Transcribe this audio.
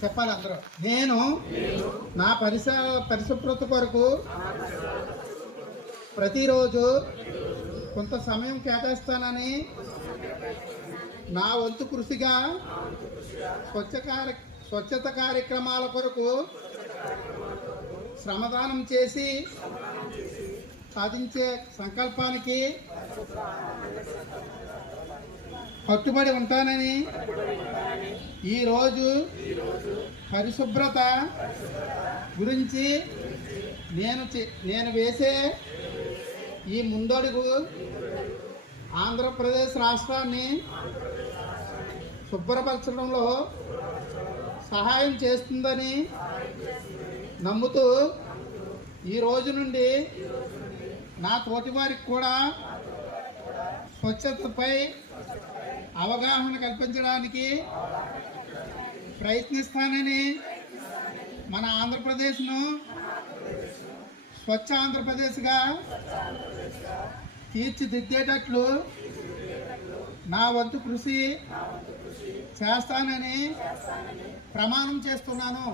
చెప్పాలి అందరూ. నేను నా పరిశుభ్రత కొరకు ప్రతిరోజు కొంత సమయం కేటాయిస్తానని నా వంతు కృషిగా స్వచ్ఛత కార్యక్రమాల కొరకు శ్రమదానం చేసి సాధించే సంకల్పానికి కట్టుబడి ఉంటానని ఈరోజు పరిశుభ్రత గురించి నేను వేసే ఈ ముందడుగు ఆంధ్రప్రదేశ్ రాష్ట్రాన్ని శుభ్రపరచడంలో సహాయం చేస్తుందని నమ్ముతూ ఈ రోజు నుండి నా తోటివారికి కూడా స్వచ్ఛతపై అవగాహన కల్పించడానికి ప్రయత్నిస్తానని మన ఆంధ్రప్రదేశ్ను స్వచ్ఛ ఆంధ్రప్రదేశ్గా తీర్చిదిద్దేటట్లు నా వంతు కృషి చేస్తానని ప్రమాణం చేస్తున్నాను.